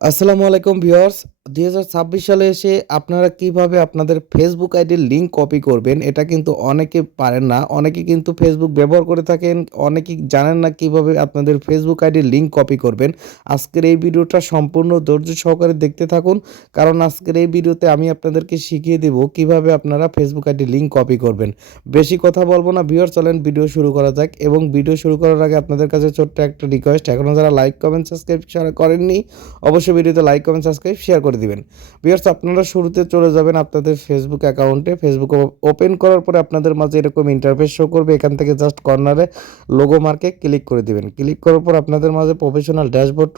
আসসালামু আলাইকুম ভিউয়ার্স। ২০২৬ সালে এসে আপনারা কিভাবে আপনাদের ফেসবুক আইডির লিঙ্ক কপি করবেন এটা কিন্তু অনেকে পারেন না। অনেকে কিন্তু ফেসবুক ব্যবহার করে থাকেন, অনেকেই জানেন না কিভাবে আপনাদের ফেসবুক আইডির লিঙ্ক কপি করবেন। আজকের এই ভিডিওটা সম্পূর্ণ ধৈর্য সহকারে দেখতে থাকুন। কারণ আজকের এই ভিডিওতে আমি আপনাদেরকে শিখিয়ে দেব কিভাবে আপনারা ফেসবুক আইডির লিঙ্ক কপি করবেন। বেশি কথা বলবো না ভিউয়ার্স, চলেন ভিডিও শুরু করা যাক। এবং ভিডিও শুরু করার আগে আপনাদের কাছে ছোট্ট একটা রিকোয়েস্ট, এখনো যারা লাইক, কমেন্ট, সাবস্ক্রাইব করেননি অবশ্যই ভিডিওতে লাইক, কমেন্ট, সাবস্ক্রাইব, শেয়ার করে দিবেন। ভিউয়ার্স, আপনারা শুরুতে চলে যাবেন আপনাদের ফেসবুক অ্যাকাউন্টে। ফেসবুক ওপেন করার পরে আপনাদের মাঝে এরকম ইন্টারফেস শো করবে। এখান থেকে জাস্ট কর্নারে লোগো মার্কে ক্লিক করে দিবেন। ক্লিক করার পর আপনাদের মাঝে প্রফেশনাল ড্যাশবোর্ড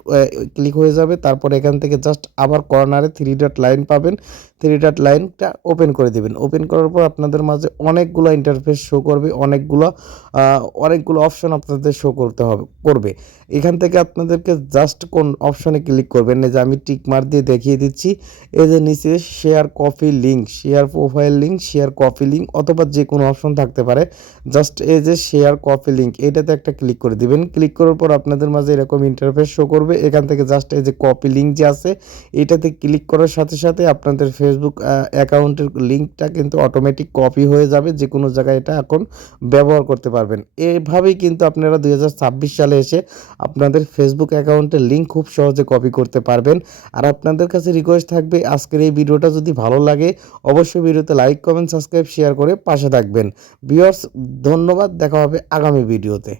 ক্লিক হয়ে যাবে। তারপর এখান থেকে জাস্ট আবার কর্নারে 3 ডট লাইন পাবেন। 3 ডট লাইনটা ওপেন করে দিবেন। ওপেন করার পর আপনাদের মাঝে অনেকগুলো ইন্টারফেস শো করবে, অনেকগুলো অপশন আপনাদের শো করবে। এখান থেকে আপনাদেরকে জাস্ট কোন অপশনে ক্লিক করবেন, এই যে আমি টিক মার্ক দিয়ে দেখিয়ে দিচ্ছি। এই যে নিচে share copy link, share profile link, share copy link অথবা যে কোনো অপশন থাকতে পারে। জাস্ট এই যে শেয়ার কপি লিঙ্ক এটাতে একটা ক্লিক করে দিবেন। ক্লিক করার পর আপনাদের মাঝে এরকম ইন্টারফেস শো করবে। এখান থেকে জাস্ট এই যে কপি লিঙ্ক যে আছে এটাতে ক্লিক করার সাথে সাথে আপনাদের ফেসবুক অ্যাকাউন্টের লিঙ্কটা কিন্তু অটোমেটিক কপি হয়ে যাবে। যে কোনো জায়গায় এটা এখন ব্যবহার করতে পারবেন। এইভাবেই কিন্তু আপনারা 2026 সালে এসে আপনাদের ফেসবুক অ্যাকাউন্টের লিঙ্ক খুব সহজে কপি করতে পারবেন। আর আপনাদের কাছে রিকোয়েস্ট থাকবে, আজকের এই ভিডিওটা যদি ভালো লাগে অবশ্যই ভিডিওতে লাইক, কমেন্ট, সাবস্ক্রাইব, শেয়ার করে পাশে থাকবেন। ভিউয়ার্স, ধন্যবাদ। দেখা হবে আগামী ভিডিওতে।